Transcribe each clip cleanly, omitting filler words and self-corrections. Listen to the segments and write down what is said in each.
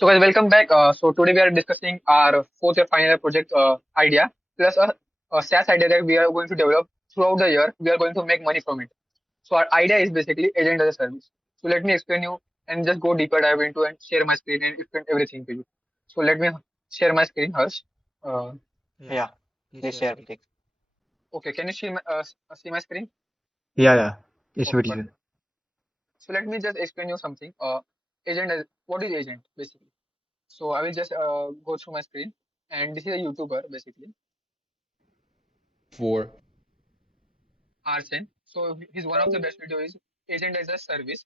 So guys, welcome back. So today we are discussing our fourth year final year project idea plus a SaaS idea that we are going to develop throughout the year. We are going to make money from it. So our idea is basically agent as a service. So let me explain you and just go deeper dive into and share my screen and explain everything to you. So let me share my screen, Harsh. Uh, Yeah, Yeah, please please share, share, Pratik. Pratik. okay, can you see my screen? Yeah, yeah. It's Okay, very perfect. good. So let me just explain you something. What is agent basically? So I will just go through my screen, and this is a YouTuber basically, For Arsen. So his one of the best video is agent as a service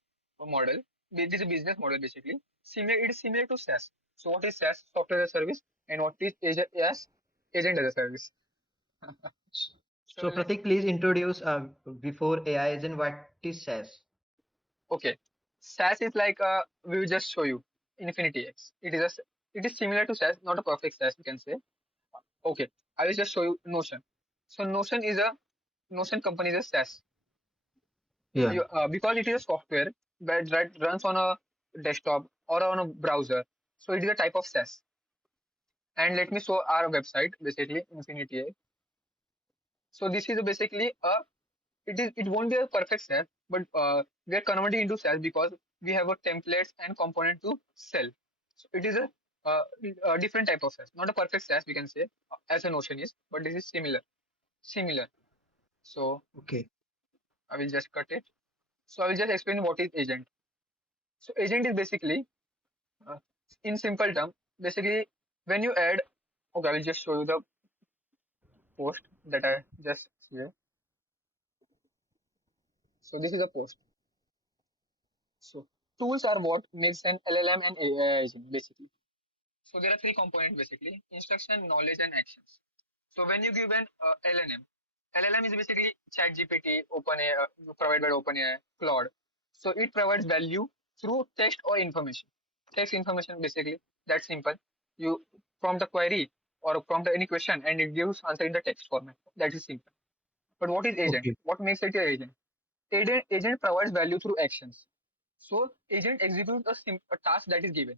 model. This is a business model basically. Similar, it is similar to SaaS. So what is SaaS? Software as a service, and what is agent as a service? So So, Pratik, please introduce before AI agent what is SaaS. okay, SaaS is like we will just show you Infinity X. It is similar to SaaS, not a perfect SaaS, you can say. Okay, I will just show you Notion. So Notion company is a SaaS. Yeah. Because it is a software that runs on a desktop or on a browser. So it is a type of SaaS. And let me show our website, basically Infinity A. So this is basically it won't be a perfect SaaS, but we are converting into SaaS because we have a templates and component to sell. So it is uh, a different type of SaaS, not a perfect SaaS we can say as a Notion is, but this is similar. So Okay. I will just cut it. So I will just explain what is agent. So agent is basically Uh, in simple term, basically, when you add, okay, I will just show you the post that I just here. So this is a post. So tools are what makes an LLM and AI agent basically. So there are three components basically: instruction, knowledge, and actions. So when you give an LLM is basically ChatGPT, OpenAI, provided by OpenAI, Claude. So it provides value through text or information. Text information basically, that's simple. You prompt a query or prompt any question and it gives answer in the text format. That is simple. But what is agent? Okay. What makes it an agent? Agent provides value through actions. So agent executes a task that is given.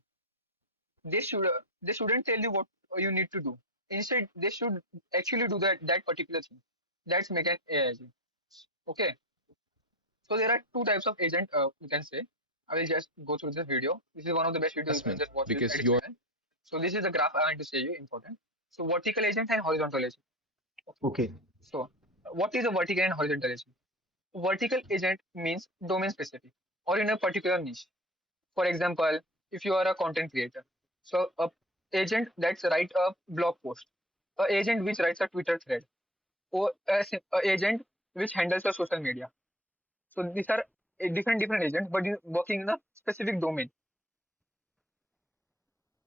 They shouldn't tell you what you need to do. Instead, they should actually do that particular thing. That's make an AI agent. Okay. So there are two types of agent. You can say. I will just go through this video. This is one of the best videos. You can investment just watch this because you're additional. So this is the graph I want to say you important. So vertical agent and horizontal agent. Okay. Okay. So what is a vertical and horizontal agent? Vertical agent means domain specific or in a particular niche. For example, if you are a content creator, so a agent that's write a blog post, a agent which writes a Twitter thread, or a agent which handles your social media. So these are different agents, but working in a specific domain.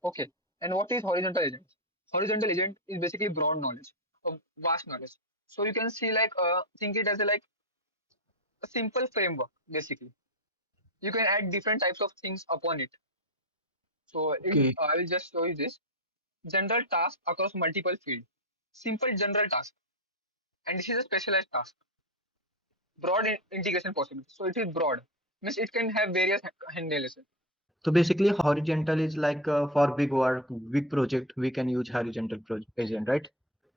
Okay. And what is horizontal agent? Horizontal agent is basically broad knowledge, vast knowledge. So you can see like think it as a simple framework basically. You can add different types of things upon it. So Okay. I will just show you this. General task across multiple fields. Simple general task. And this is a specialized task. Broad integration possible. So it is broad. Means it can have various handles. So basically, horizontal is like for big work, big project, we can use horizontal agent, right?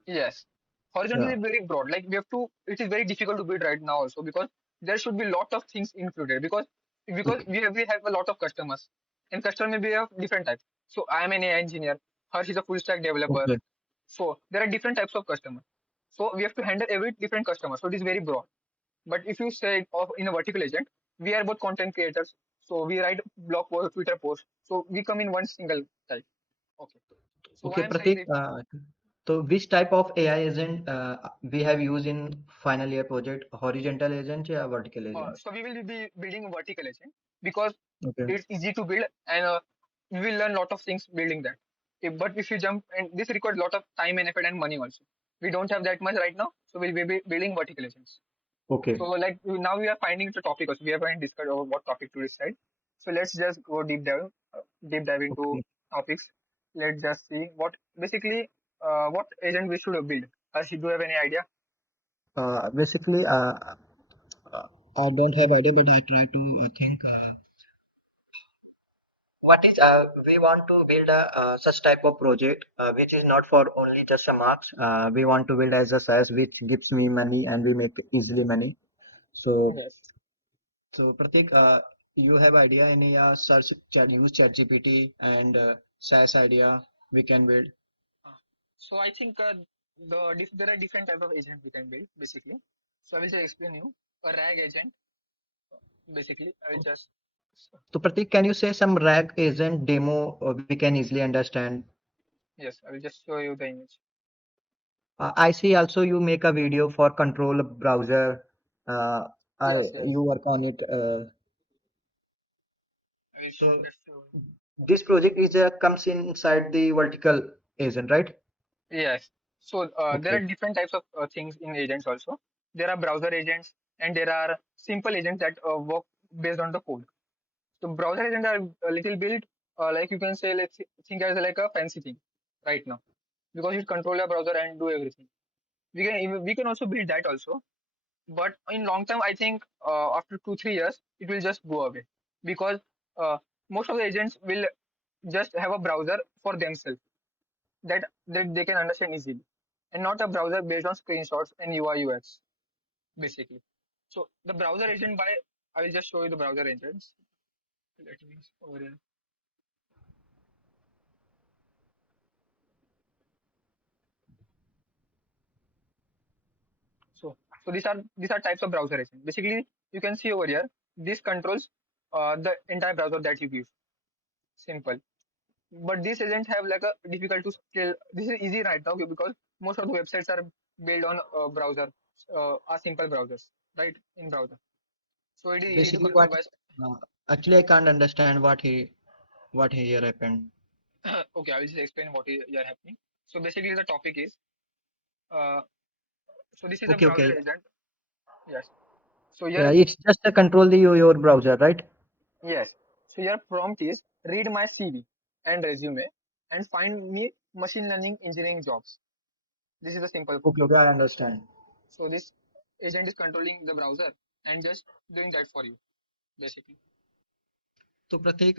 Yes. Horizontal Yeah. is very broad. Like we have to, it is very difficult to build right now also because there should be lot of things included because Okay. we have a lot of customers and customer may be of different types. So I am an AI engineer. Harsh is a full stack developer. Okay. So there are different types of customers. So we have to handle every different customer. So it is very broad. But if you say of in a vertical agent, we are both content creators. So we write blog post, Twitter post. So we come in one single type. Okay. So why Okay, I'm saying Pratik. this? So which type of AI agent we have used in final year project? Horizontal agent or vertical agent? So we will be building a vertical agent because Okay. it's easy to build and we will learn a lot of things building that. But if you jump and this requires a lot of time and effort and money also. We don't have that much right now, so we'll be building vertical agents. So Okay. like now we are finding the topic also. We haven't discussed over what topic to decide. So let's just go deep dive into Okay. topics. Let's just see what agent we should build. Do you have any idea? Basically, I don't have idea, but I try to think. What That is, we want to build a such type of project which is not for only just a marks. We want to build as a SaaS which gives me money and we make easily money. So, Yes. so Pratik, you have idea any search chat use ChatGPT and SaaS idea we can build? Uh, So I think there are different type of agent we can build basically. So I will just explain you a RAG agent basically. I will just So Pratik, can you say some RAG agent demo we can easily understand? yes, I will just show you the image. I see also you make a video for control browser. Uh, Yes, yes. you work on it. I will So just show you. this project is comes inside the vertical agent, right? Yes. So there are Okay. different types of things in agents also. There are browser agents and there are simple agents that work based on the code. So browser agents are a little bit like you can say let's think as like a fancy thing right now because you control your browser and do everything. We can also build that also, but in long term I think after 2 3 years it will just go away because uh, most of the agents will just have a browser for themselves that they can understand easily and not a browser based on screenshots and UI UX basically. So the browser agent by I will just show you the browser agents. Let me over here. So these are types of browser agents. Basically, you can see over here. This controls the entire browser that you give. Simple. But these agents have like a difficult to scale. This is easy right now because most of the websites are built on are simple browsers, right? In browser, so it is easy to Basically, control what by. uh, actually I can't understand what here happened. Okay, I will just explain what is here happening. So basically, the topic is uh, so this is a Okay, browser okay. agent. Yes. So Yeah, here, it's just a control the your browser, right? yes. So your prompt is read my CV and resume and find me machine learning engineering jobs. This is the simple Okay, prompt. okay, I understand. So this agent is controlling the browser and just doing that for you, basically. So Pratik,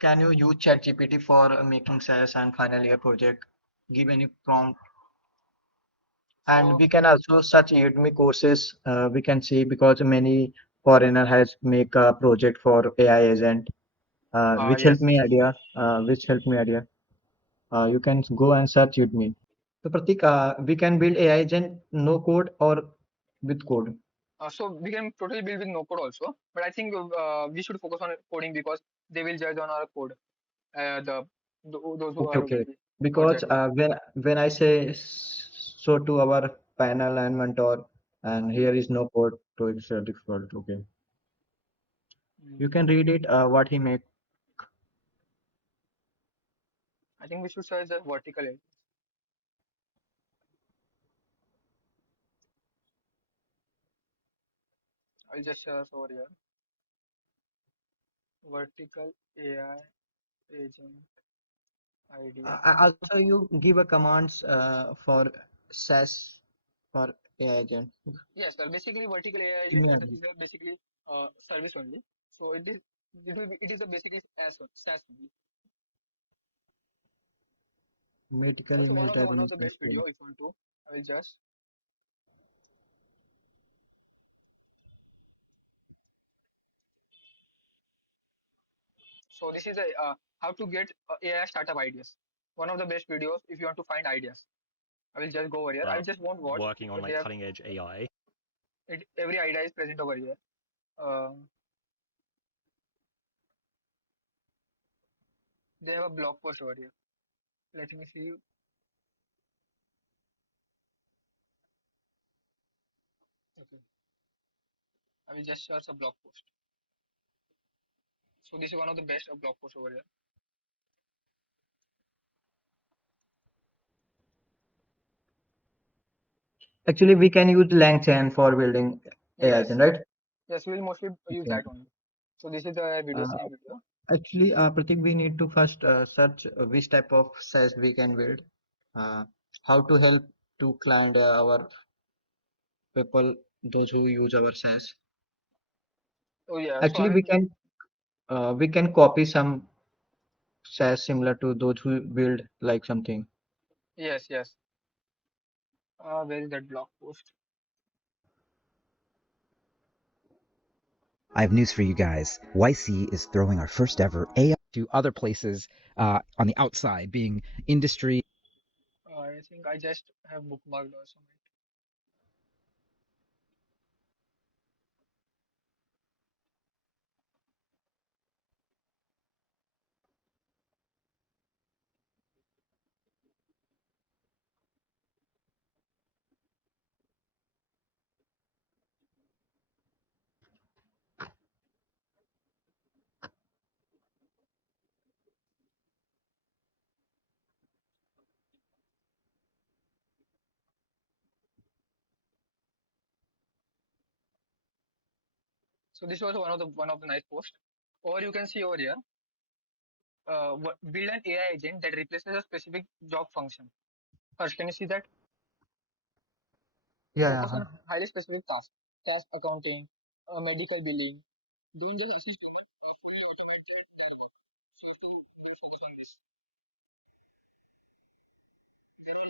can you use ChatGPT for making SaaS and final year project? Give any prompt, and So we can also search Udemy courses. We can see because many foreigner has make a project for AI agent, which help yes, me idea. Which help me idea. You can go and search Udemy. So Pratik, we can build AI agent no code or with code. so we can totally build with no code also, but I think we should focus on coding because they will judge on our code. Those who Okay, are okay. will not Because judging. when I say so to our panel and mentor, and here Yes. is no code to it's difficult. Okay, you Mm, can read it. What he make. I think we should search the vertical edge. I'll just search over here. Vertical AI agent idea. Also, you give a commands for SAS for AI agent. Yes, well, basically vertical AI Give agent me is, idea. is a basically service only. So it is a basically SaaS only. Medical Also email type one of the instance. best video if you want to. I will just so this is a how to get AI startup ideas. One of the best videos if you want to find ideas. I will just go over here. I just won't watch, working on but they like have cutting edge AI. every idea is present over here. They have a blog post over here. Let me see. Okay, I will just search a blog post. So this is one of the best blog posts over here. Actually, we can use LangChain for building AI Yes, agent, right? yes, we will mostly use Okay. that only. So this is the video, Uh, same video. Actually, Pratik, we need to first search which type of SaaS we can build. Uh, how to help to client our people, those who use our SaaS. Oh yeah, so I Actually, will. we can We can copy some SaaS similar to those who build like something. Yes, yes. Where is that blog post? I have news for you guys. YC is throwing our first ever AI to other places on the outside, being industry. I think I just have bookmarked also. So this was one of the nice posts. Or you can see over here, build an AI agent that replaces a specific job function. First, can you see that? Yeah, Focus yeah. on highly specific tasks, cash accounting, medical billing. Don't just assist people, fully automated their work. So you have to focus on this.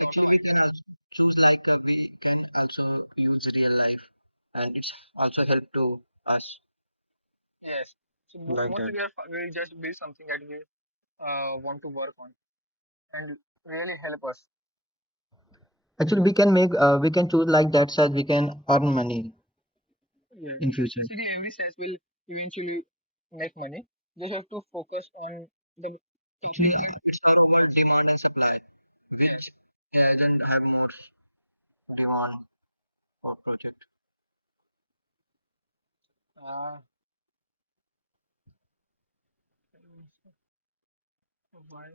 Actually, we can also choose like we can also use real life, and it's also help to us Yes. So like mostly that. we'll just build something that we want to work on and really help us. Actually, we can choose like that so we can earn money Yeah. in future. Basically, every sales will eventually make money. Just have to focus on the. Actually, it's our whole demand and supply, which doesn't have more demand or project. Uh, why?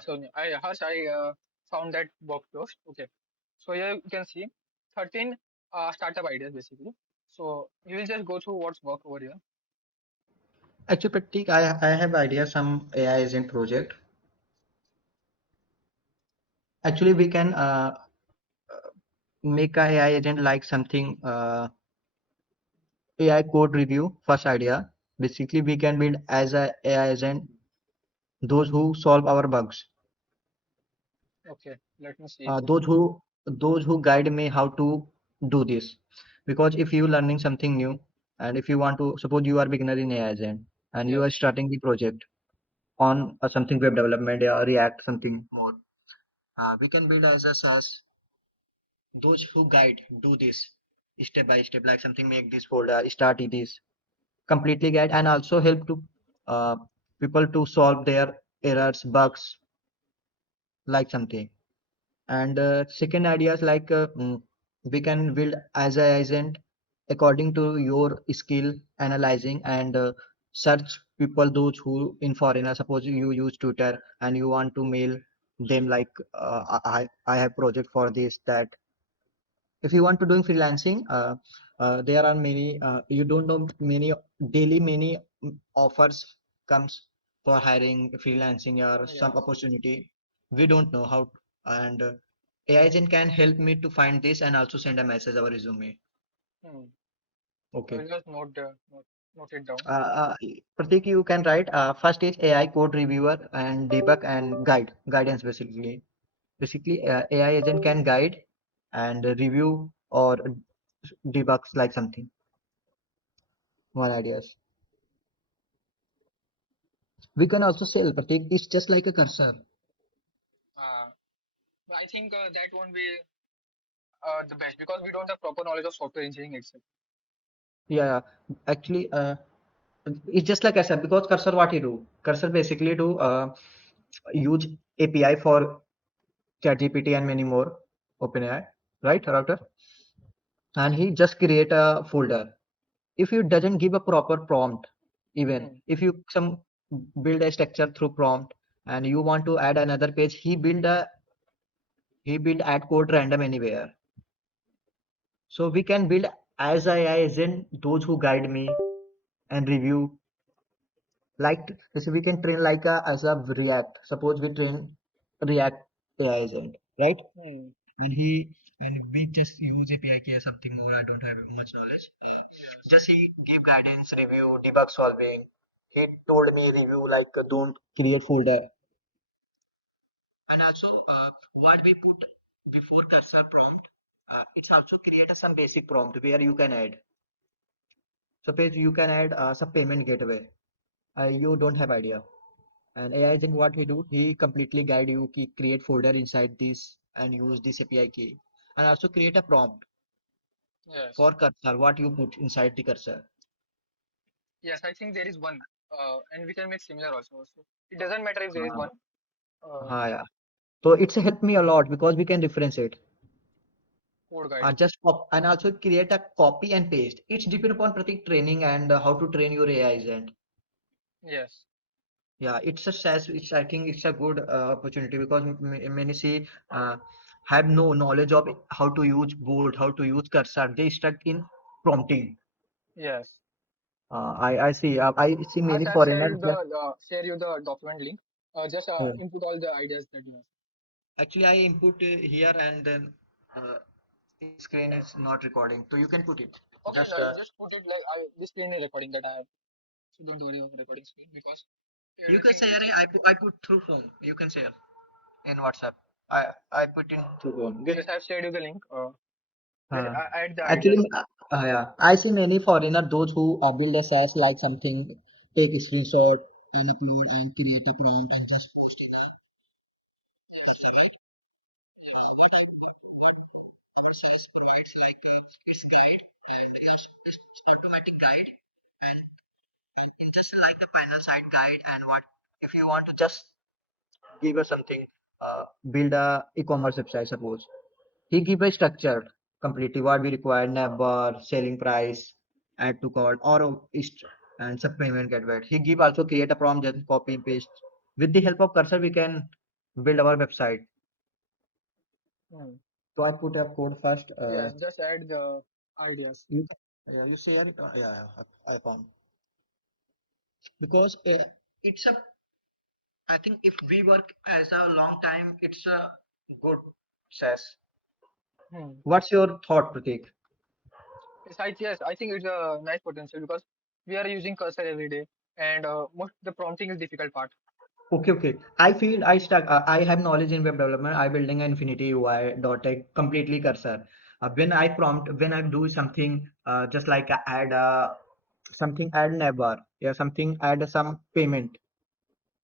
So I found that blog post. Okay. So here you can see 13 startup ideas basically. So you will just go through what's work over here. Actually, Pratik, I have idea some AI agent project. Actually, we can make a AI agent like something AI code review. First idea. Basically, we can build as a AI agent those who solve our bugs. Okay. Let me see. uh, those who those who guide me how to do this, because if you learning something new, and if you want to suppose you are beginner in AI agent and you Yes. are starting the project on something web development or React something more, we can build as a SaaS those who guide do this step by step, like something make this folder start it is completely guide, and also help to uh, people to solve their errors bugs like something. And second idea is like we can build as a agent according to your skill analyzing, and search people those who in foreigner. Suppose you use Twitter and you want to mail them like I have project for this that. If you want to doing freelancing, there are many you don't know many daily many offers comes for hiring freelancing or some Yes. opportunity we don't know how, and AI agent can help me to find this and also send a message our resume. Hmm. I Okay. will just note it down. Pratik, you can write first is AI code reviewer and debug and guidance. Basically AI agent can guide and review or debugs like something. One ideas. We can also sell, Pratik. It's just like a cursor. Uh, but I think that won't be the best because we don't have proper knowledge of software engineering itself. Yeah, actually, it's just like I said, because cursor what he do? Cursor basically do use API for ChatGPT and many more OpenAI, right, router? And he just create a folder. If you doesn't give a proper prompt, even Hmm. if you some build a structure through prompt and you want to add another page, he build add code random anywhere. So we can build as AI agent those who guide me and review. Like so we can train like a as a React. Suppose we train React AI agent, right? Hmm. And we just use API key or something more. I don't have much knowledge. Yes. Just he give guidance, review, debug solving. He told me review like don't create folder. And also what we put before cursor prompt, it's also create some basic prompt where you can add. Suppose you can add some payment gateway. You don't have idea. And AI agent what he do? He completely guide you, create folder inside this and use this API key. And also create a prompt Yes. for cursor, what you put inside the cursor. Yes, I think there is one, and we can make similar also. So it doesn't matter if there is Uh, one. yeah. So it's helped me a lot because we can differentiate. Code guide. And also create a copy and paste. It's depend upon Pratik training and how to train your AI agent. Yes. Yeah, it's a SaaS. I think it's a good opportunity because many see have no knowledge of how to use board, how to use cursor. They stuck in prompting. Yes. I see. I see Harsh, many I've shared foreigners you the just. share you the document link. Just input all the ideas that you have. Actually, I input here and then uh, screen is not recording. So you can put it. Okay, Just no, you just put it like this screen is recording that I have. So don't worry about recording screen because you can everything share is. it. I put through phone. You can share in WhatsApp. I put in through phone. Okay. Yes, I've shared you the link. Where Uh, I add the Actually, ideas. yeah, I see many foreigner those who build a SaaS like something, take a screenshot and upload and create a prompt and just SaaS provides like its guide and it's automatic guide and it's just like the panel side guide and what if you want to just give us something, build a e-commerce website suppose. He give a structure completely what we require, number, selling price, add to cart, or and sub payment gateway. He give also create a prompt, just copy and paste. With the help of cursor, we can build our website. Hmm. So I put a code first. Yes, just add the ideas. You yeah, you share it. Yeah, I found because it's a. I think if we work as a long time, it's a good SaaS. Hmm. What's your thought, Pratik? Yes, I think it's a nice potential because we are using cursor every day, and most the prompting is difficult part. Okay, okay. I feel I stuck. I have knowledge in web development. I building an Infinity UI completely cursor. When I do something, just like I add something, add never, yeah, something, add some payment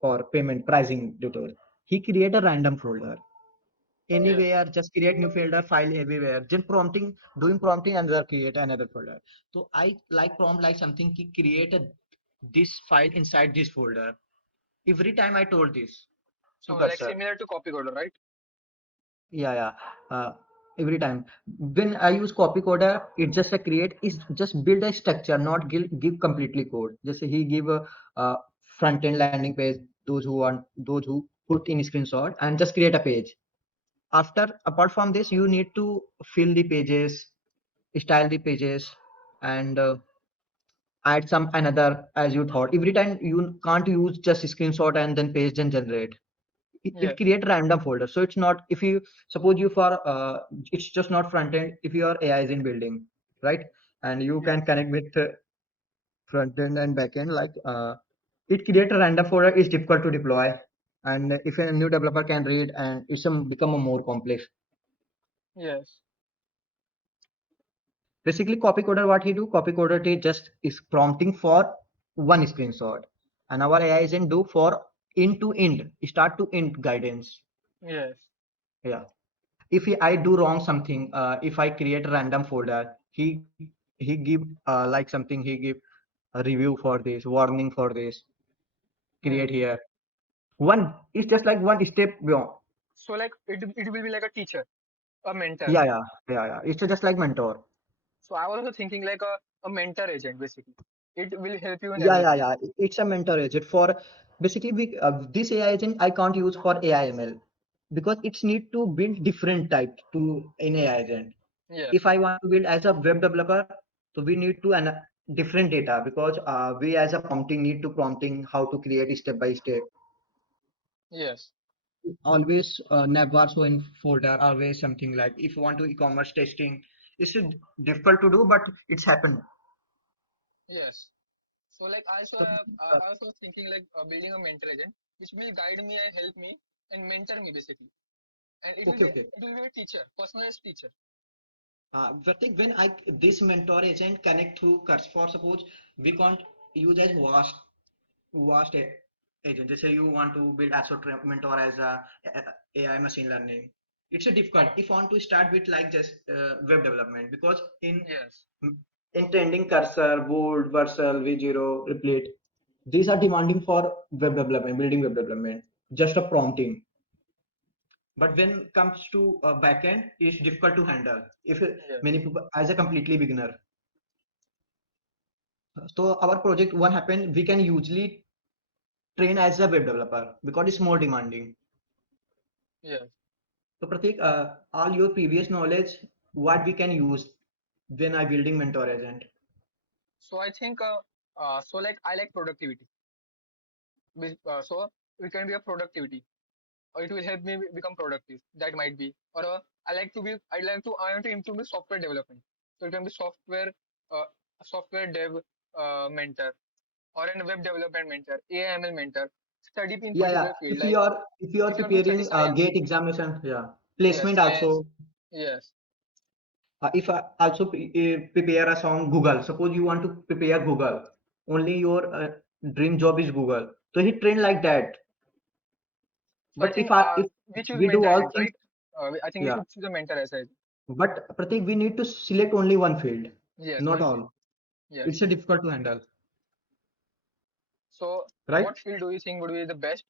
or payment pricing detail. He create a random folder Yes, anywhere. Just create new folder, file everywhere. Just doing prompting, and then create another folder. So I like prompt like something. Create this file inside this folder. Every time I told this to so like cursor. similar to copy coder, right? Yeah, yeah. Every time when I use copy coder, it just a create is just build a structure, not give completely code. Just he give a front end landing page. Those who put in screenshot and just create a page. Apart from this, you need to fill the pages, style the pages, and add some another as you thought. Every time you can't use just screenshot and then paste and generate. It Yes, create random folder, so it's not if you suppose you for it's just not front end if your AI is in building, right? And you can yes, connect with front end and back end like it create a random folder is difficult to deploy, and if a new developer can read and become a more complex. yes, Basically copy coder what he do, copy coder he just is prompting for one screenshot, and our AI agent do for end to end, start to end guidance. Yes. Yeah. If I do wrong something, if I create a random folder, he give like something, he give a review for this, warning for this, Hmm. create here. One it's just like one step beyond. So like it will be like a teacher, a mentor. Yeah, yeah, yeah, yeah. It's just like mentor. So I was also thinking like a mentor agent basically. It will help you in Yeah, yeah, everything. yeah. It's a mentor agent for basically this AI agent I can't use for AI/ML because it's need to build different type to an AI agent. Yes. If I want to build as a web developer, so we need to different data because we as a prompting need to prompting how to create step by step. Yes. Always navbar so in folder, always something like if you want to e-commerce testing, it's difficult to do, but it's happened. Yes. So like also So, I also was thinking like building a mentor agent which will guide me and help me and mentor me basically. And okay, okay. it will be a teacher, personalized teacher. Pratik, when I this mentor agent connect through Cursor, for suppose we can't use as vast agent. Just say you want to build Astro mentor as AI machine learning. It's a difficult. Hmm. If you want to start with like just web development, because Yes. in trending Cursor, Bold, Vercel, V0, Replit, these are demanding for web development, building web development, just a prompting. But when it comes to backend, it's difficult to handle. If many Yes. people as a completely beginner. So our project one happen, we can usually train as a web developer because it's more demanding. Yes. So Pratik, all your previous knowledge, what we can use when I building mentor agent. So I think so like I like productivity. So it can be a productivity or it will help me become productive. That might be. Or I want to improve the software development. So it can be uh, software dev mentor or a web development mentor, AIML mentor, study in Yeah, yeah. particular field. Like If you are if you want to study preparing science, gate examination, yeah, yes, placement science, also. yes, If I also prepare us on Google, suppose you want to prepare Google, only your dream job is Google. So he trained like that. so I But think if we choose we do mentor all agent, things, right? I think we yeah. should choose a mentor as well. But Pratik, we need to select only one field, Yes, not one field. all. Yes. It's a difficult to handle, So right? what field do you think would be the best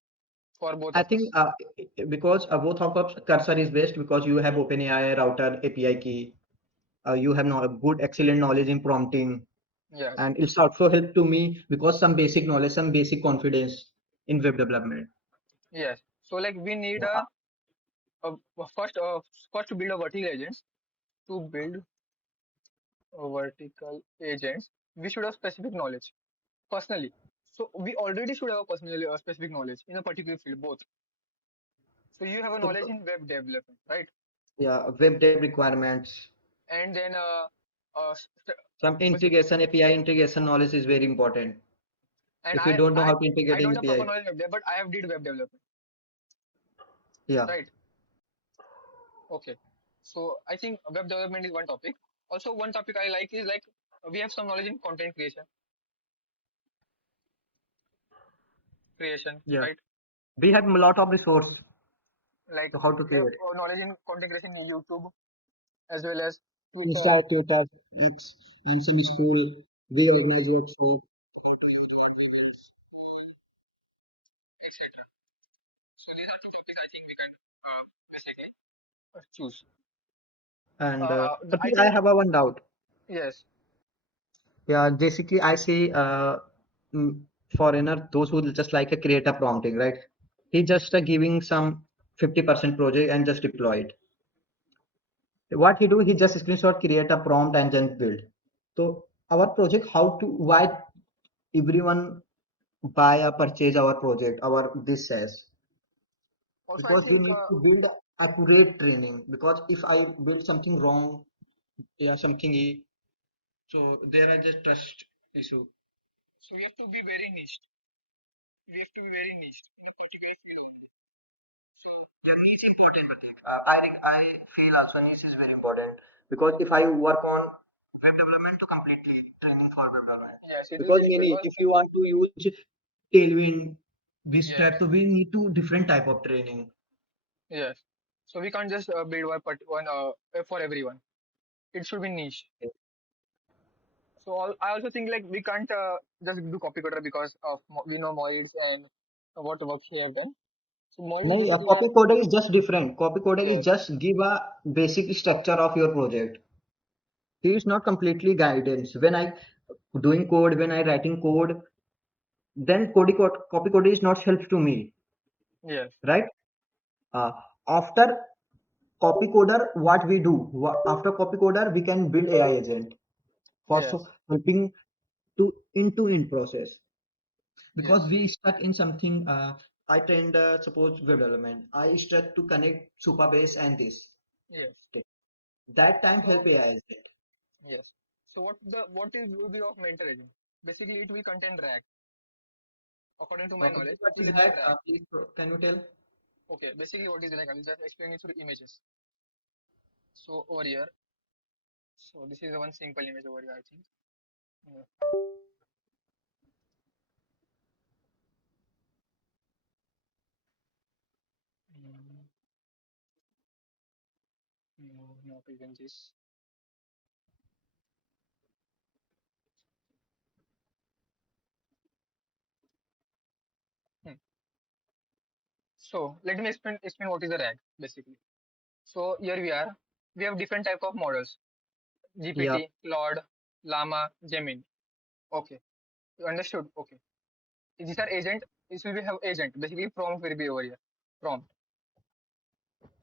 for both I of think us? because both of us cursor is best because you have OpenAI router API key. You have no, good excellent knowledge in prompting, Yes. and it's also helped to me because some basic knowledge, some basic confidence in web development. Yes. So like we need Yeah. a first to build a vertical agents. To build a vertical agents, we should have specific knowledge personally. So we already should have a personal specific knowledge in a particular field, both. So you have a So knowledge in web development, right? yeah, web dev requirements, And then some basic, integration API integration knowledge is very important. and If you don't know how to I integrate don't in have proper API, knowledge of web dev, but I have did web development, yeah. right? Okay. So I think web development is one topic. Also, one topic I like is like we have some knowledge in content creation, Yeah, right? we have a lot of resource Like to how to we have create. knowledge in content creation in YouTube as well as Twitter, Insta, Twitter, X, and some school. We organize workshop. How to use your videos. etc. So these are two topics I think we can basically choose. And I Pratik, I think have a one doubt. yes. Yeah, basically I see mm, foreigner those who just like a create a prompting, right? He just giving some 50% project and just deploy it. What he do, he just screenshot, create a prompt and then build. So our project, how to why everyone buy or purchase our project, our this says Also, I because we think need to build accurate training. Because if I build something wrong, yeah, something so there are just trust issue. so. We have to be very niche. We have to be very niche. So the niche important, Pratik. I feel also niche is very important because if I work on web development to completely training for web development Yes, it will because be many because if you want to use Tailwind, Yes, Bootstrap. So we need to different type of training. yes. So we can't just build one for everyone. It should be niche. So I also think like we can't just do copy cutter because of we know Moritz and what work he have done. So Moritz No, basically copy coder is just different. Copy coder is yes, just give a basic structure of your project. He is not completely guidance. When I doing code, when I writing code, then copy coder is not help to me, yes, right? Uh, After copy coder, what we do? After copy coder, we can build AI agent for yes, so helping to end process because yes, we stuck in something. I trained suppose web development. I stuck to connect Supabase and this. yes. That time help So AI agent. yes. So what is will be of mentor agent? Basically, it will contain RAG. According to my knowledge, it What will is have that? RAG. Please, can you tell? Okay, basically what is RAG? I will just explain it through images. So over here, so this is one simple image over here, I think. Yeah. Mm, no, not even this. Hmm. So let me explain what is a RAG basically. So here we are. We have different type of models: Yeah. GPT, Claude, Llama, Gemini. Okay, you understood? Okay, these are agent. This will be have agent. Basically, prompt will be over here. Prompt.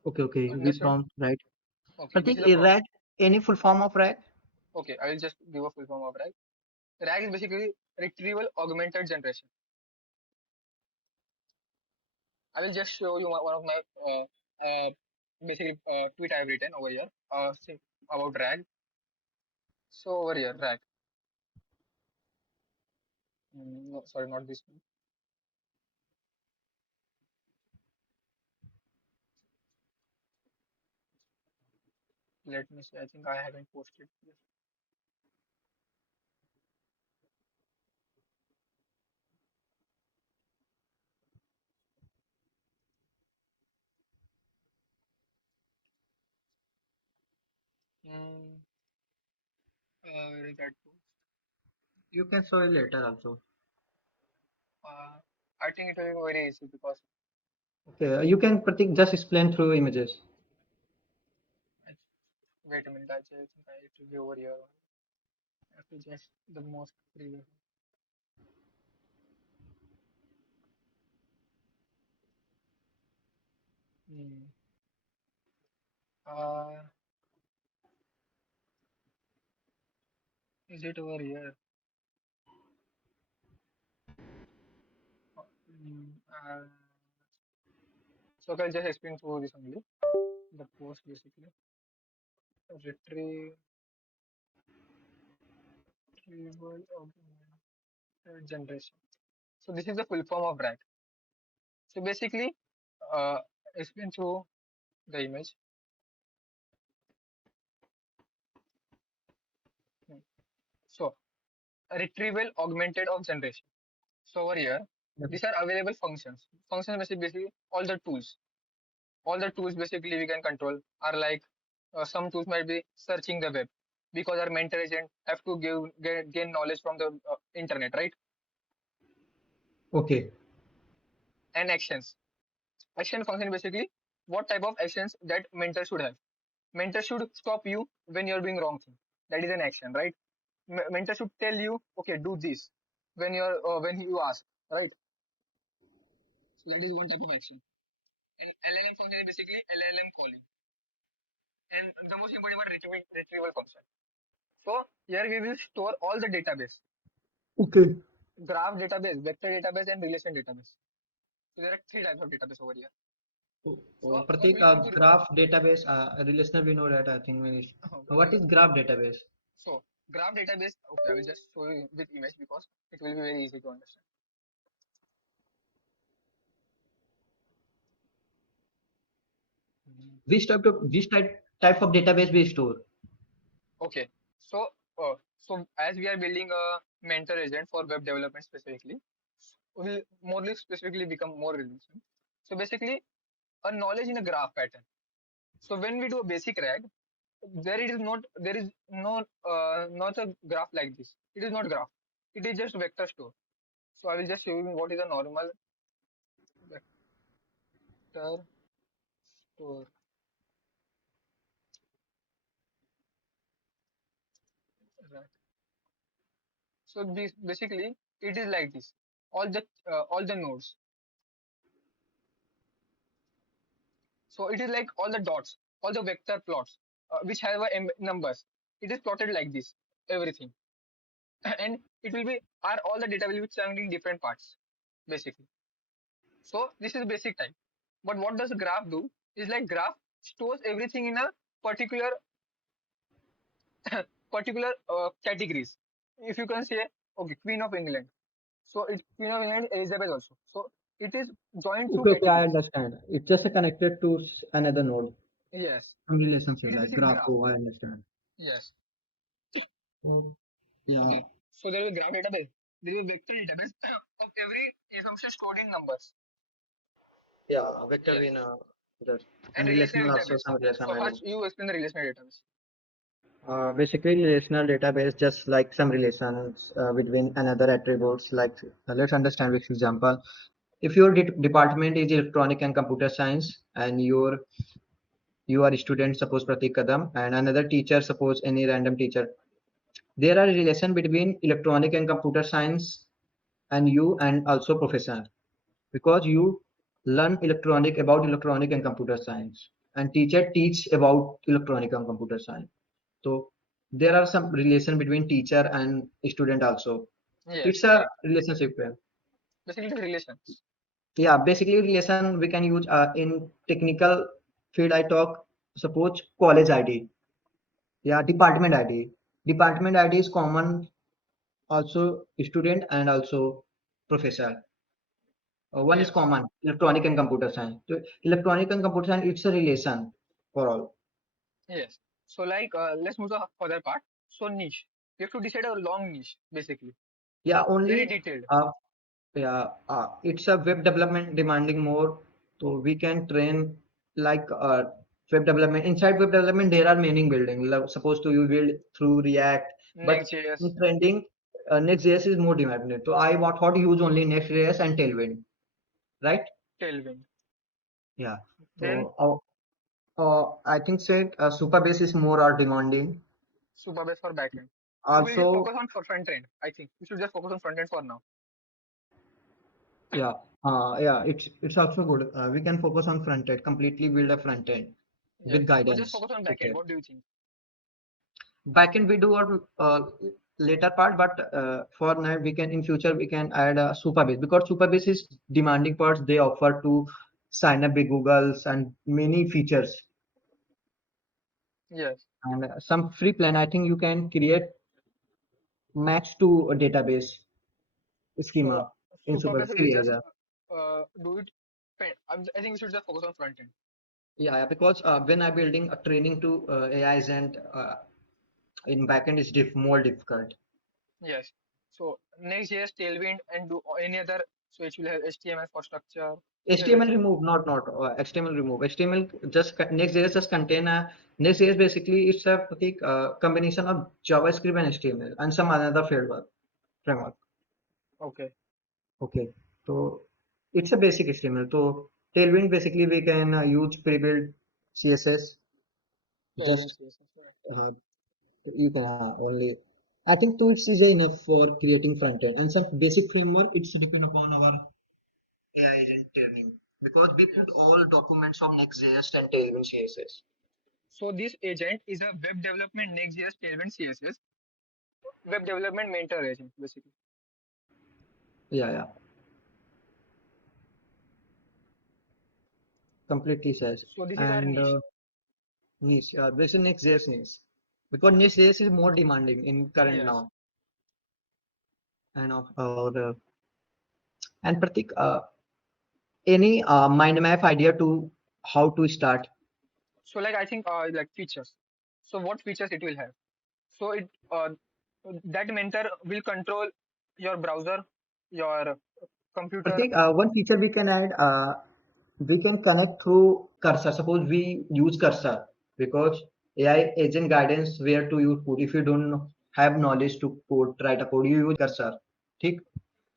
Okay. Okay. We Understood? prompt right. Okay, this Pratik, is a a prompt. RAG. Any full form of RAG? Okay, I will just give a full form of RAG. RAG is basically retrieval augmented generation. I will just show you one of my basically tweet I have written over here about RAG. So over here, RAG. No, sorry, not this one. Let me see. I think I haven't posted this. Mm, where is that post? You can show it later also. I think it will be very easy because Okay. You can Pratik just explain through images. I, wait a minute. I think it will be over here. I have to just the most previous. Hmm. Uh, is it over here? Uh, so I'll just explain through this only. The post basically retrieval augmented generation. So this is the full form of RAG. So basically, uh, explain through the image. Hmm. So retrieval augmented of generation. So over here, Yep. these are available functions. Functions basically all the tools. All the tools basically we can control are like some tools might be searching the web because our mentor agent have to gain knowledge from the internet, right? Okay. And actions. Action function basically what type of actions that mentor should have. Mentor should stop you when you're doing wrong thing. That is an action, right? Mentor should tell you, okay, do this when you ask, right? So that is one type of action. And LLM function is basically LLM calling. And the most important one, retrieval function. So here we will store all the database, Okay. graph database, vector database, and relation database. So there are three types of database over here. So first Pratik, we'll come to graph database, relational we know that I think when it's, what is graph database? so graph database. Okay, I will just show you with image because it will be very easy to understand. Mhm. Which type of database we store? Okay, so so as we are building a mentor agent for web development specifically, will more specifically become more relation. So basically a knowledge in a graph pattern. So when we do a basic RAG, there is no not a graph like this. It is not graph. It is just vector store. So I will just show you what is a normal vector store. Right. So this basically it is like this. All the nodes. So it is like all the dots, all the vector plots, which have numbers. It is plotted like this, everything, and it will be are all the data will be chunked in different parts, basically. So this is basic type. But what does graph do? Is like graph stores everything in a particular particular categories. If you can say, okay, Queen of England. So it's Queen of England, Elizabeth also. So it is joined through Okay, okay, I categories. understand. It's just connected to another node. Yes, Some relationship it is like basically graph. graph. Oh, I understand. Yes. Oh, yeah. Okay. So there is a graph database. There is a vector database of every assumption stored in numbers. Yeah, vector Yes. in the And and relational relational also database. some So relational. first you explain the relational database. Basically, relational database just like some relations between another attributes. Like let's understand with example. If your department is electronic and computer science, and you are a student, suppose Pratik Kadam, and another teacher, suppose any random teacher. There are relation between electronic and computer science and you and also professional because you learn electronic and computer science and teacher teach about electronic and computer science. So there are some relation between teacher and student also. Yes, It's a right. relationship. Basically the relations. Yeah, basically relation we can use in technical field. I talk suppose college ID. Yeah, department ID. Department ID is common also student and also professor. One is Yes. common, electronic and computer science. So electronic and computer science, it's a relation for all. Yes. So like let's move to the further part. So niche. You have to decide a long niche, basically. Yeah, Very only detailed. uh, yeah, it's a web development demanding more. So we can train like web development. Inside web development, there are many building. Like, suppose to you build through React, but Next.js, in trending, Next.js is more demanding. So I want to use only Next.js and Tailwind, right? Tailwind. Yeah. Then So I think say Supabase is more demanding. Supabase for backend. So we'll just Also, focus on for front end. I think we should just focus on front end for now. yeah, yeah, it's also good. We can focus on front end, completely build a front end Yes. with Or just guidance. focus on backend. Okay. What do you think? Backend we do our later part, but for now we can in future we can add a Supabase because Supabase is demanding parts they offer to sign up with Google's and many features Yes. and some free plan. I think you can create match to a database So schema in Supabase Supabase will free just as a. do it. I think we should just focus on front end. Yeah, because when I'm building a training to AI agent in backend is more difficult. Yes. So Next.js, Tailwind, and do any other. So it will have HTML for structure, HTML everything. remove, not HTML remove. HTML just Next.js just contain a Next.js basically it's a combination of JavaScript and HTML and some another framework. Okay. Okay, so it's a basic HTML. So Tailwind basically we can use pre-built CSS. Tailwind Just CSS. Right. uh, you can only. I think tools is enough for creating front end and some basic framework. It's depend upon our AI agent training because we put Yes. all documents of Next.js and Tailwind CSS. So this agent is a web development Next.js, Tailwind CSS, web development mentor agent, basically. Yeah, yeah, completely says. So this is our And niche. niche, this is Next.js niche because Next.js is more demanding in current Yes. now. And and Pratik, any mind map idea to how to start? So like I think like features. So what features it will have? So it that mentor will control your browser, your computer. Pratik, one feature we can add, we can connect through cursor. Suppose we use cursor because AI agent guidance where to use code. If you don't have knowledge to code, write a code, you use cursor. ठीक?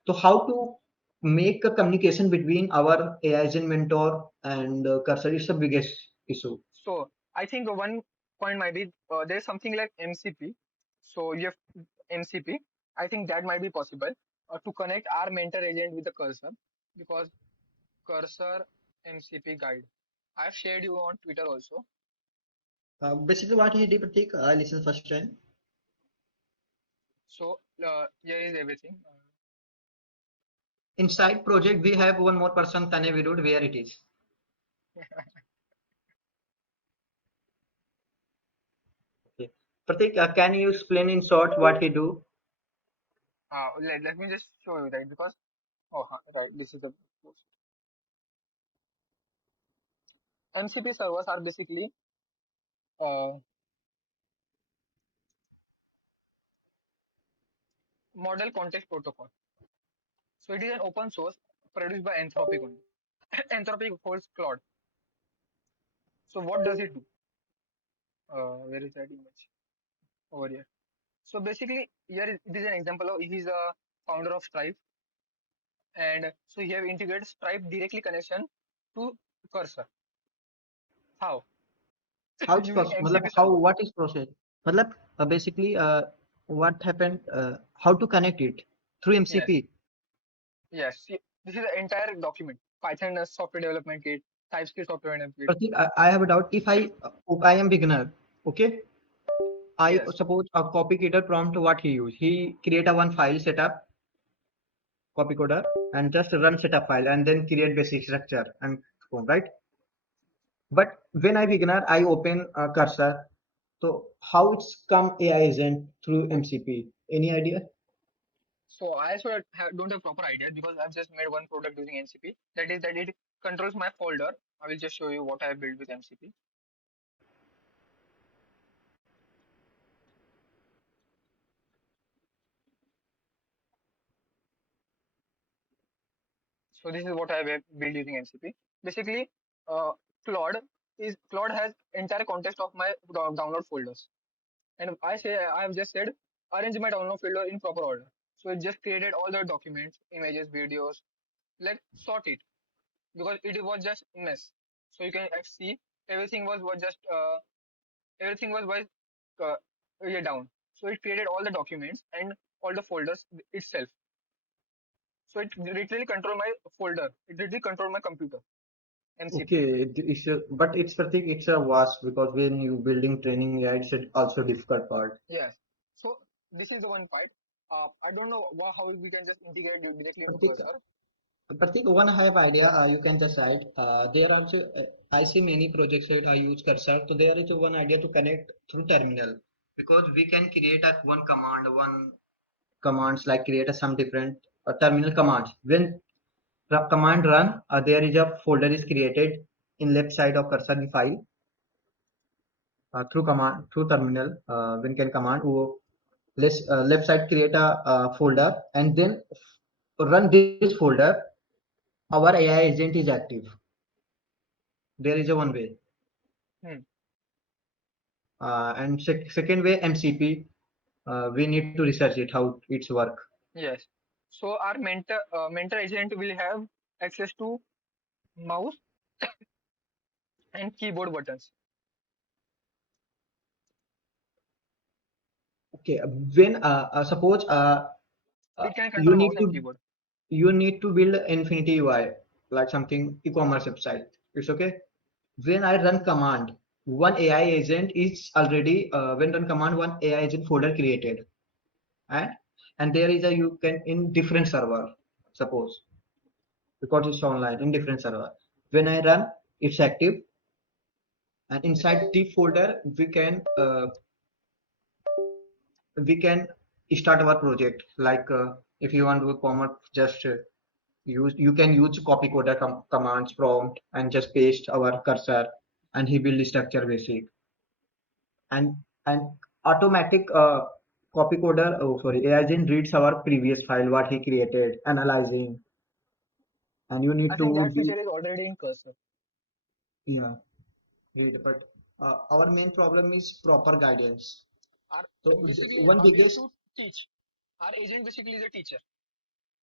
So how to make a communication between our AI agent mentor and cursor is the biggest issue. So I think one point might be there's something like MCP. So you have MCP. I think that might be possible to connect our mentor agent with the cursor, because cursor MCP guide. I've shared you on Twitter also. Basically, what he did, Pratik, I listened first time. So here is everything. Inside project, we have one more person, Tane Virud, where it is. Okay. Pratik, can you explain in short what he do? Let me just show you that, because right, this is the MCP servers are basically uh, model context protocol. So it is an open source produced by Anthropic only. Anthropic holds Claude. So what does it do? Where is that image? Over here. So basically, it is an example of, he is a founder of Stripe, and so he have integrated Stripe directly connection to Cursor. How? How it's Using process? MCP How server. what is process? Matlab, basically, what happened? How to connect it through Yes, MCP? yes. See, this is the entire document. Python software development kit, TypeScript software development kit. Pratik, I have a doubt. If I am beginner, okay, I Yes. suppose a copy creator prompt what he use. He create a one file setup, copy coder, and just run setup file and then create basic structure and right. But when I beginner, I open a cursor. So how it's come AI agent through MCP? Any idea? So I also don't have proper idea, because I've just made one product using MCP. That is that it controls my folder. I will just show you what I have built with MCP. So this is what I have built using MCP. Basically, uh, Claude Claude has entire context of my download folders, and I have just said arrange my download folder in proper order. So it just created all the documents, images, videos, like sort it, because it was just mess. So you can see everything was just everything was uh, yeah, down. So it created all the documents and all the folders itself. So it literally control my folder. It literally control my computer. MCP. Okay, it's a, but it's I think it's a vast because when you building training, yeah, it's also difficult part. Yes. So this is the one part. I don't know how we can just integrate it directly into Pratik, cursor. Pratik, one I have idea. You can just add. There are I see many projects that I use cursor. So there is one idea to connect through terminal because we can create a one command, one commands like create a some different terminal commands. When the command run, there is a folder is created in left side of cursor in file through command through terminal. When can command left side create a folder and then run this folder. Our AI agent is active. There is a one way. Hmm. And second way MCP. We need to research it how it's work. Yes. So our mentor agent will have access to mouse and keyboard buttons. Okay, when suppose It can you control need mouse and to keyboard. build Infinity UI like something e-commerce website. It's okay. When I run command, one AI agent is already when run command one AI agent folder created and there is a you can in different server suppose because it's online in different server. When I run, it's active and inside the folder we can start our project like if you want to comment just use you can use copy coder commands prompt and just paste our cursor and he will structure basic and and automatic copy coder oh sorry AI agent reads our previous file what he created analyzing and you I need think to that be, feature is already in Cursor. yeah, great. But our main problem is proper guidance. Our So basically one we have biggest, to teach. Our agent basically is a teacher.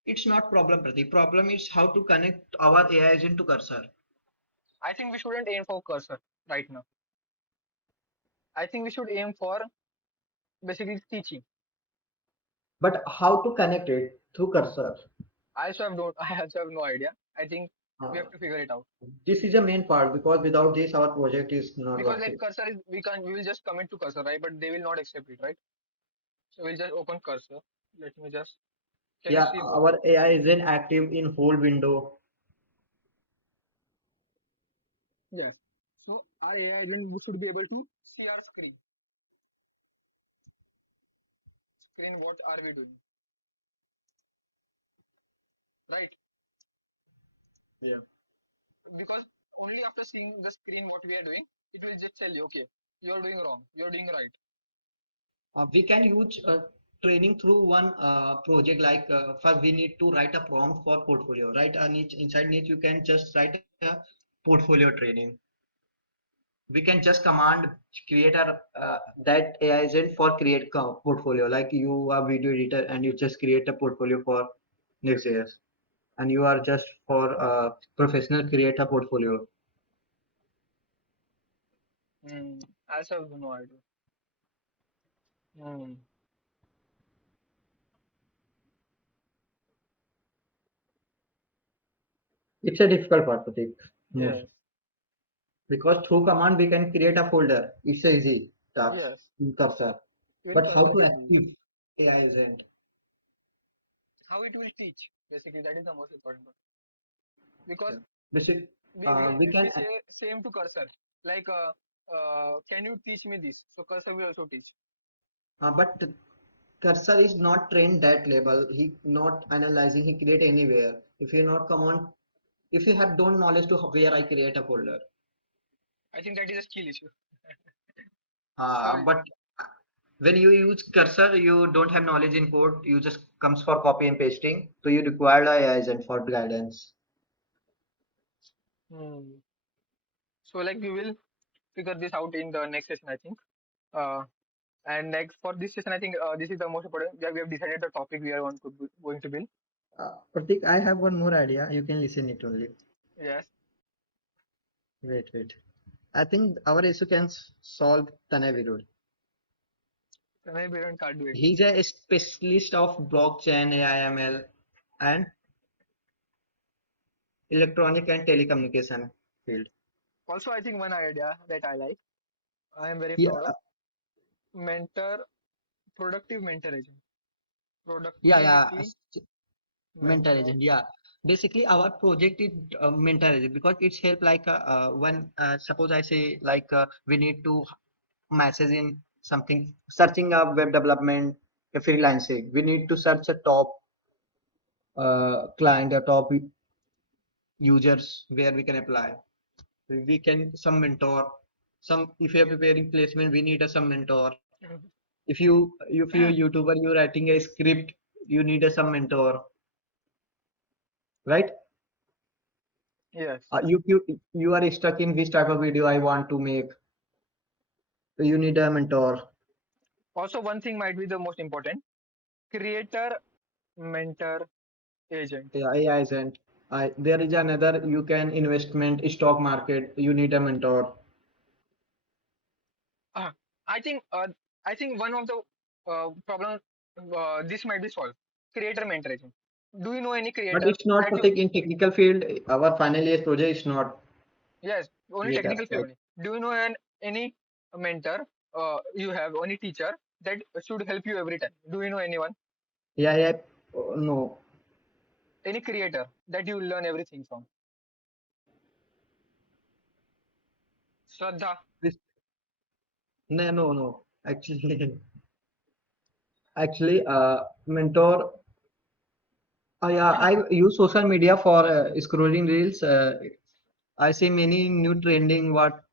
it's not problem, Pratik. Problem is how to connect our AI agent to Cursor. I think we shouldn't aim for Cursor right now. I think we should aim for basically teaching. But how to connect it through Cursor? I also have don't I also have no idea. I think we Uh, have to figure it out this is the main part because without this, our project is not because worth like it. Cursor is we will just commit to Cursor, right? But they will not accept it, right? So we'll just open Cursor. Let me just can you Yeah, see both? our AI isn't active in whole window. Yes. So our AI agent should be able to see our screen. Screen, what are we doing? Right? Yeah. Because only after seeing the screen what we are doing, it will just tell you, okay, you're doing wrong, you're doing right. We can use training through one project like first we need to write a prompt for portfolio, right? And inside niche you can just write a portfolio training. We can just command create a that AI agent for create portfolio. Like you are video editor and you just create a portfolio for Next.js, and you are just for professional create a portfolio. I also have no idea. Hmm. It's a difficult part to take most Yes. because through command we can create a folder. It's a easy task Yes. in Cursor. Even But how Cursor to can do it. active AI agent? How it will teach, basically, that is the most important part. Because Yeah. Basic, we can we can, directly say same to Cursor. Like, can you teach me this? So Cursor will also teach. but Cursor is not trained that level. He not analyzing. He create anywhere. If you not command, if you have don't knowledge to where I create a folder. I think that is a skill issue. So But when you use Cursor, you don't have knowledge in code. You just comes for copy and pasting. So you require a AI agent for guidance. hmm. So like we will figure this out in the next session, I think. Uh, and next for this session, I think this is the most important. Yeah, we have decided the topic we are going to build. Pratik, I have one more idea. You can listen it only. Yes. Wait, wait. I think our issue can solve Tanay Virud. So maybe we can't do it. He's a specialist of blockchain, AIML, and electronic and telecommunication field. Also, I think one idea that I like, I am very Yeah, proud of, mentor, productive mentor agent. yeah, yeah. Productivity Mentor mentor. agent. Yeah. Basically, our project is mentor agent because it's help like when suppose I say like we need to message in something searching a web development, a freelancing. We need to search a top client, a top users where we can apply. We can some mentor. Some if you're preparing placement, we need a some mentor. If you YouTuber, you're writing a script, you need a some mentor, right? Yes. You are stuck in which type of video I want to make. So you need a mentor. Also, one thing might be the most important, creator, mentor, agent. Yeah, AI agent. There is another you can investment stock market. You need a mentor. Uh, I think one of the problem this might be solved. Creator, mentor, agent. Do you know any But creator it's not that you? Pratik in technical field. Our final year project is not Yes, only creator, technical field right? only. Do you know any mentor you have, any teacher that should help you every time? Do you know anyone? Yeah, yeah. No. Any creator that you learn everything from? Shraddha. This, no, no, no. Actually, actually, mentor. Yeah, I use social media for scrolling reels. I see many new trending what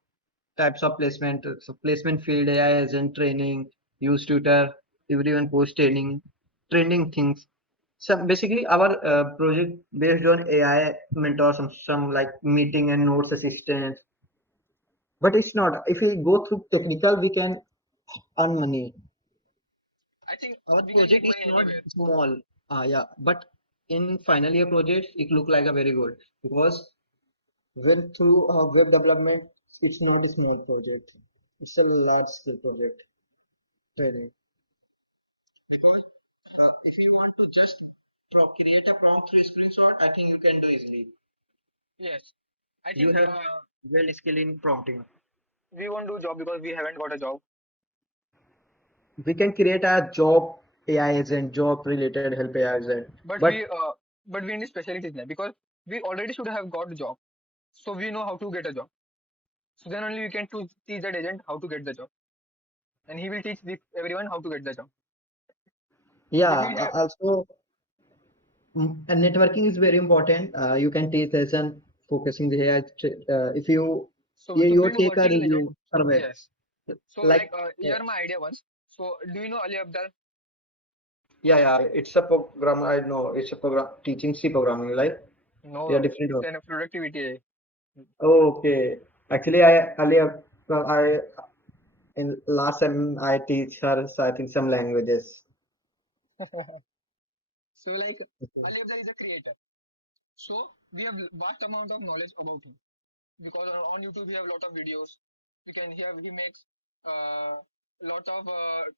types of placement. So placement field, AI agent training, use Twitter, everyone post training, trending things. So basically, our project based on AI mentor, some like meeting and notes assistance. But it's not. If we go through technical, we can earn money. I think Our we can project make is money not anywhere. small. Yeah, but in final year projects, it look like a very good because when through web development, it's not a small project. It's a large scale project. Training. Because if you want to just create a prompt through screenshot, I think you can do easily. Yes, I You think have well skill in prompting. we won't do job because we haven't got a job. We can create a job AI agent, job related help AI agent. But But we need specialties now because we already should have got a job, so we know how to get a job. So then only we can teach that agent how to get the job, and he will teach everyone how to get the job. If yeah, we have also and networking is very important. You can teach lesson focusing the AI. If you to you build a take a vertical agent, review survey yes. So like here my idea once. So do you know Ali Abdal? yeah, it's a program. I know it's a program teaching C programming, like they are No, different. it's an productivity. Okay. Actually, I earlier I in last time I teach her I think some languages. So Ali Abdal is a creator. So we have vast amount of knowledge about him because on YouTube we have a lot of videos. He makes lot of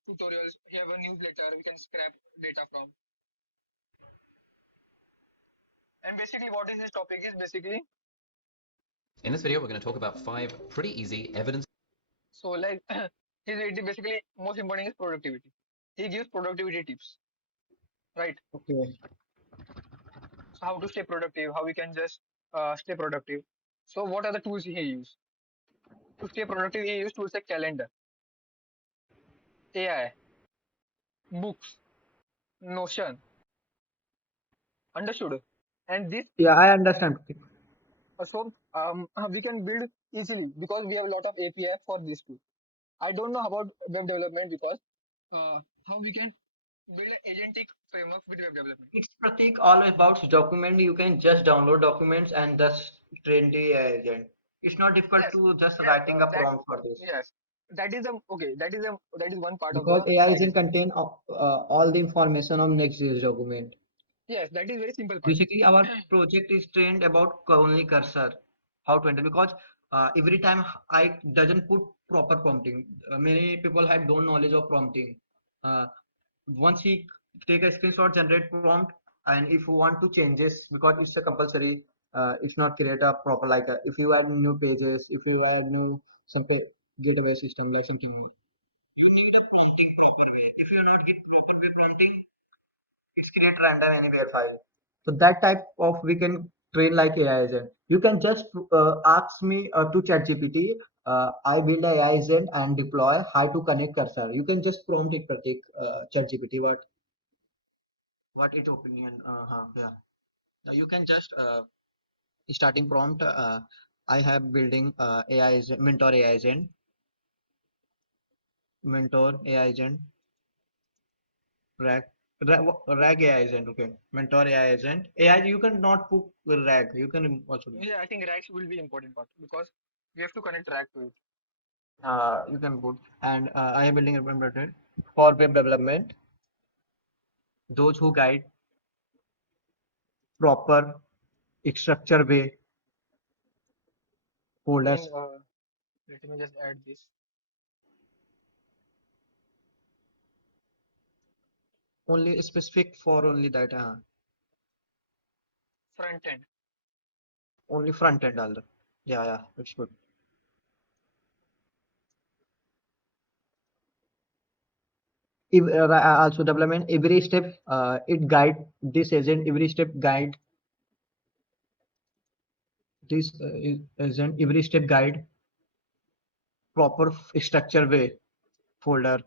tutorials. He have a newsletter we can scrap data from. And basically, what is his topic is basically In this video, we're going to talk about 5 pretty easy evidence. so he's basically most important is productivity. He gives productivity tips, right? Okay. So how to stay productive, how we can just stay productive. So what are the tools he use to stay productive? He use tools like calendar, AI, books, Notion. Understood? And this Yeah, I understand. we can build easily because we have a lot of API for this tool. I don't know about web development because how we can build an agentic framework with web development. It's Pratik all about document. You can just download documents and thus train the AI agent. It's not difficult Yes, to just that writing a that prompt for this. yes, that is the okay. That is one part of Because the AI AI isn't agent. contain all the information on Next.js document. Yes, that is very simple part. Basically, our project is trained about only cursor, how to enter because every time I doesn't put proper prompting. Many people have no knowledge of prompting. Uh, Once he take a screenshot, generate prompt, and if you want to changes because it's a compulsory, it's not create a proper like if you add new pages, if you add new some gateway system like something more. You need a prompting proper way. If you not get proper way prompting, it's create random anywhere file. So that type of we can train like AI agent. You can just ask me to ChatGPT. I build a AI agent and deploy how to connect cursor. You can just prompt it, Pratik, ChatGPT. What its opinion? Yeah. You can just starting prompt. I have building AI agent, mentor AI agent, RAG, RAG AI agent. Okay, mentor AI agent. AI you can not put RAG. You can also do. Yeah, I think RAG will be important part because we have to connect RAG to it. You can put and I am building a web for web development. Those who guide proper structure way In folders let me just add this only specific for only that. front end. Only front end. All. Yeah, it's good. If, also development every step it guide this agent every step guide this agent every step guide proper structure way folder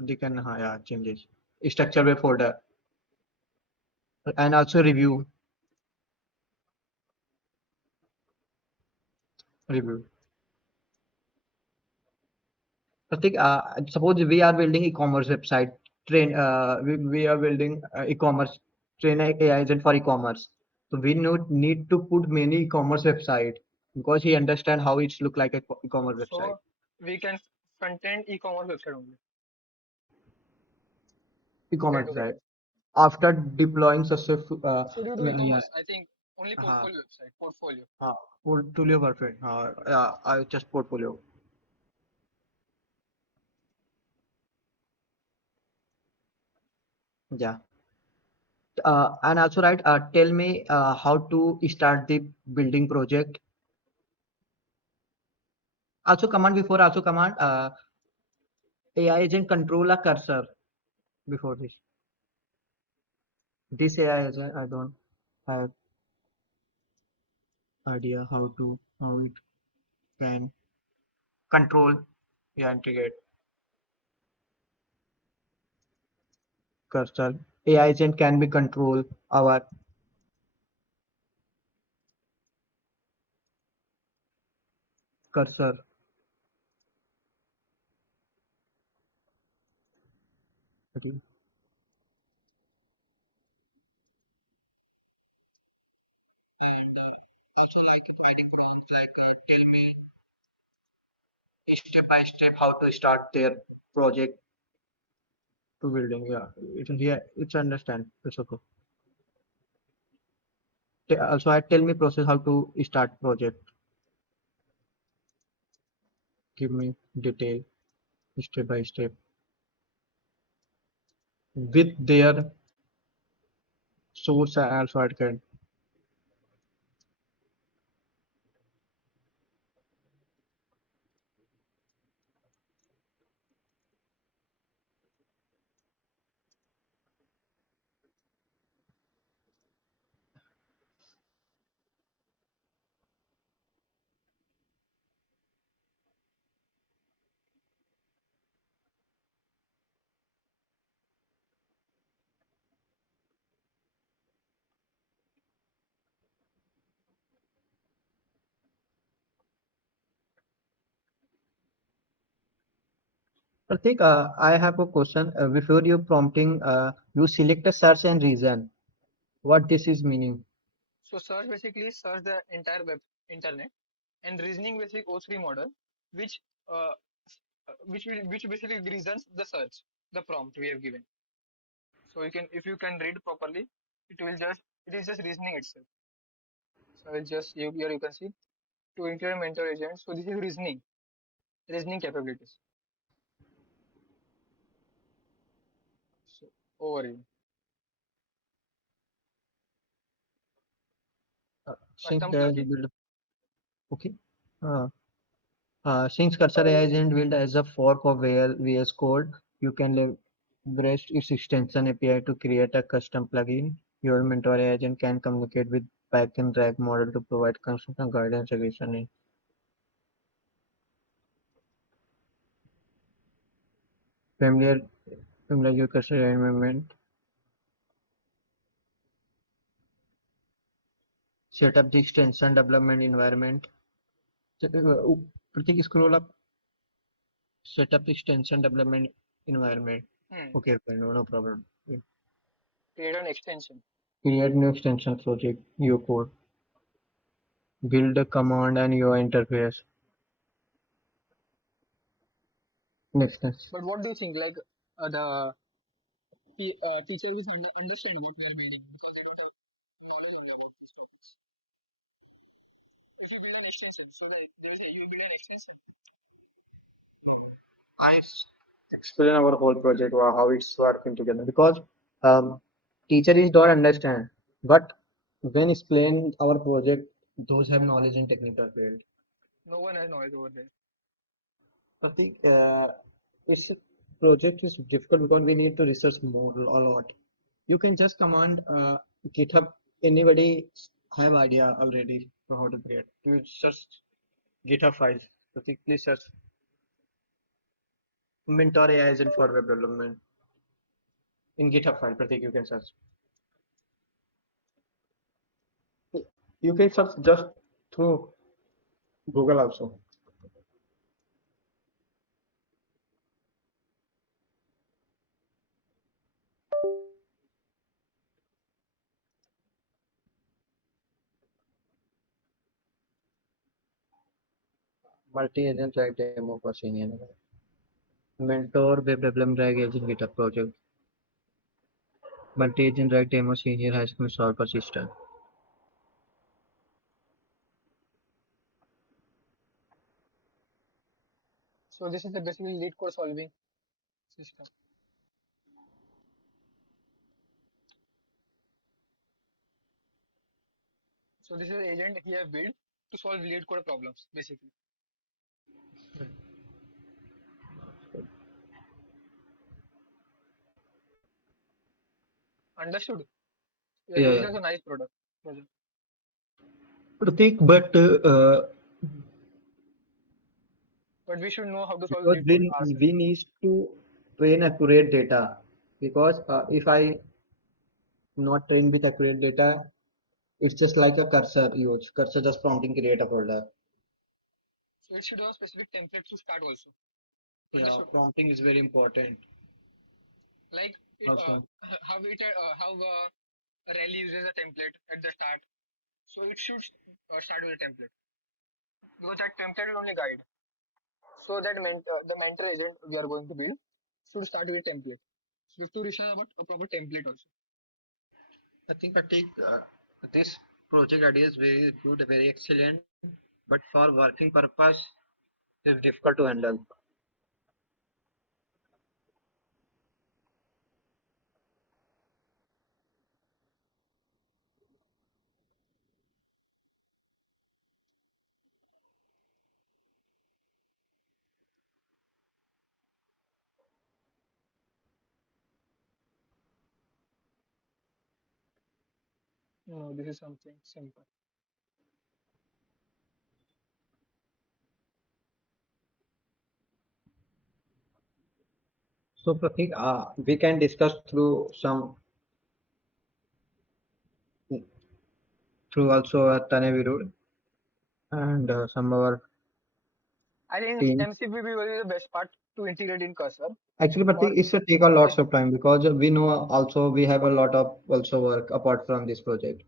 they can yeah, changes structure way folder and also review. I think suppose we are building e-commerce website we are building e-commerce, train AI agent for e-commerce. So we need to put many e-commerce website because he understand how it look like a e-commerce website. So we can front end e-commerce website only. E-commerce Right, okay. website. After deploying successful, So do you do yeah, e-commerce? I think only uh, portfolio website, portfolio. portfolio perfect. Yeah, I just portfolio. Yeah. And also right, tell me how to start the building project. Also command AI agent control a cursor before this. This AI agent I don't have idea how it can control, yeah, integrate cursor. AI agent can be control our cursor. Okay. Also like writing prompts like tell me step by step how to start their project to building. Yeah, it's understand. It's okay. Also, I tell me process how to start project. Give me detail step by step with their source. Also, I can. Pratik, I have a question. Before you prompting, you select a search and reason. What this is meaning? So search basically search the entire web internet, and reasoning basic O3 model, which uh, which basically reasons the search, the prompt we have given. So you can, if you can read properly, it is just reasoning itself. So it's just here you can see to include mentor agent. So this is reasoning capabilities. So overview, Since custom there is plugin. build. Okay. Uh, since Cursor AI isn't built as a fork of VS Code, you can leverage its extension API to create a custom plugin. Your mentor agent can communicate with backend RAG model to provide construction guidance, suggestion, familiar familiar cursor environment. Set up the extension development environment. Pratik, scroll up. Set up the extension development environment. Hmm. Okay, okay, no problem. Create an extension. Create new extension project, your code. Build a command and your interface. Next, next. But what do you think? Like the teacher will understand what we are building because they don't have knowledge only about these topics. If you build an extension, so they will say you build an extension. I explain our whole project or how it's working together because teacher is don't understand, but when explain our project, those have knowledge in technical field. No one has knowledge over there. Pratik, it's project is difficult because we need to research more a lot. You can just command GitHub. Anybody have idea already for how to create? You search GitHub files. Pratik, please search Mentor AI agent for web development in GitHub file. Pratik, you can search. You can search just through Google also. Multi-agent RAG demo for senior level. Mentor web development RAG agent GitHub project. Multi-agent RAG demo senior high school solver system. So this is the basically lead code solving system. So this is the agent he have built to solve lead code problems basically. Understood? Yeah, Yeah, this is yeah. also a nice project. Pratik, But we should know how to solve because lead code ourselves. we need to train accurate data, because if I not train with accurate data, it's just like a cursor use. Cursor just prompting create a folder. So it should have a specific template to start also. Yeah, Understood? prompting is very important Like it, also. how Rally uses a template at the start. So it should start with a template because that template will only guide. So that the mentor agent we are going to build should start with a template. So we have to research about a proper template also. I think this project idea is very good, very excellent, but for working purpose, it's difficult to handle. No, this is something simple. So Pratik, we can discuss through also Tanevirud and some of our I think team. MCPP will be the best part to integrate in Cursor. Actually, For Pratik, it's a take a lots yes, of time because we know also we have a lot of also work apart from this project.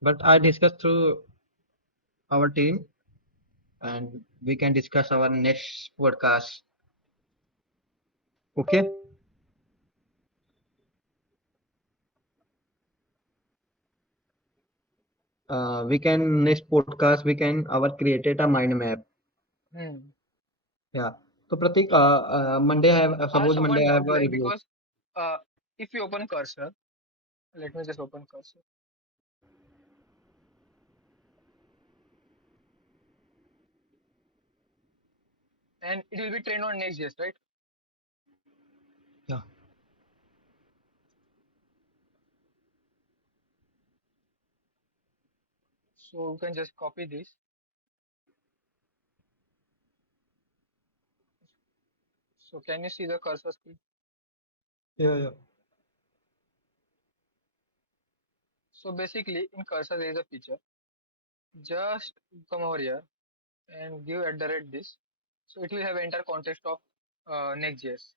But I discussed through our team, and we can discuss our next podcast. Okay. We can next podcast we can our created a mind map. hmm. Yeah. So Pratik, Monday I have suppose Also Monday one I doubt have a like review. because if you open Cursor, let me just open Cursor. And it will be trained on Next.js, right? Yeah. So you can just copy this. So can you see the cursor screen? Yeah, yeah. So basically in Cursor there is a feature. Just come over here and give @this. So it will have entire context of Next.js.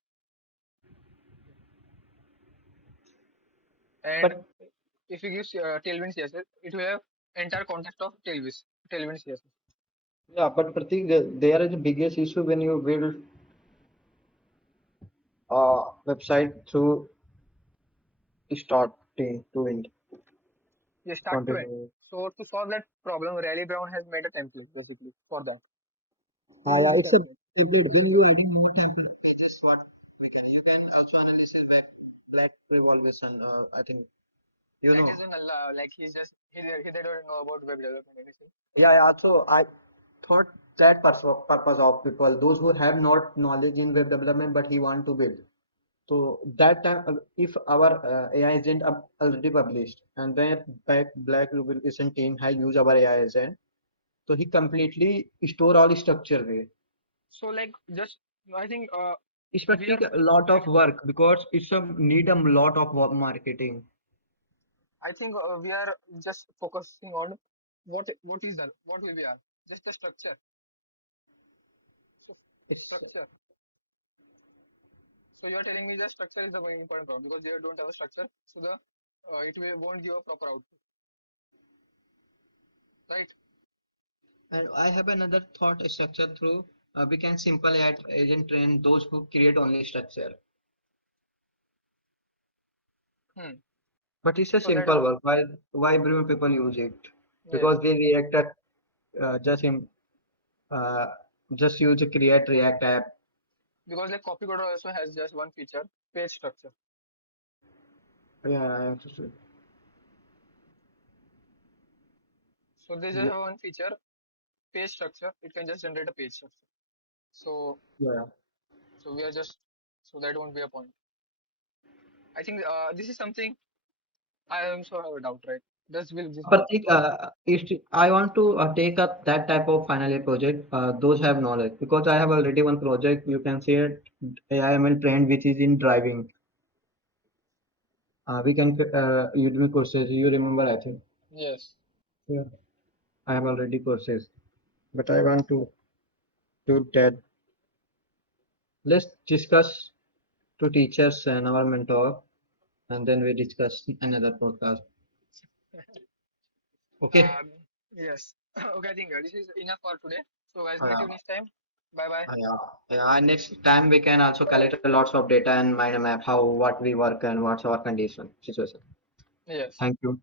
And But if you give Tailwind CSS, it will have entire context of Tailwind CSS. yeah, but Pratik, there is the biggest issue when you build website through starting to end. You start to end. Continue. So to solve that problem, Rally Brown has made a template basically for that. Yeah, This it's a template. template. When you adding more template, it is what we can. You can also analyze black revolution. I think you That know. isn't Allah, like he they don't know about web development anything. Yeah, also I thought that purpose of people, those who have not knowledge in web development, but he want to build. So that time, if our AI agent already published, and then Black Revolution team has used our AI agent, so he completely store all structure way. So like just I think It's we are take a lot like of work because it's a need a lot of marketing. I think we are just focusing on what is that what will be our just the structure. So It's structure. So you are telling me the structure is the very important problem because they don't have a structure, so the it will won't give a proper output, right? And I have another thought structure through we can simply add agent train those who create only structure. Hmm. But it's a So that simple work. Why everyone people use it? yes, Because they react at just in uh, just use a create React app. because like copy coder also has just one feature, page structure. Yeah, So they just yeah, have one feature, page structure. It can just generate a page structure. So yeah. so we are just so that won't be a point. I think this is something I also have a doubt, right? This will Pratik, I want to take up that type of final year project. Those have knowledge because I have already one project. You can say it, AIML trained, which is in driving. We can Udemy courses. You remember, I think. yes. Yeah, I have already courses, but I want to do that. Let's discuss to teachers and our mentor, and then we discuss another podcast. Okay. Um, yes. Okay, I think this is enough for today. So guys, meet you Uh, next time. Bye bye. yeah, yeah. Next time we can also collect a lots of data and mind map how what we work and what's our condition situation. Yes. Thank you.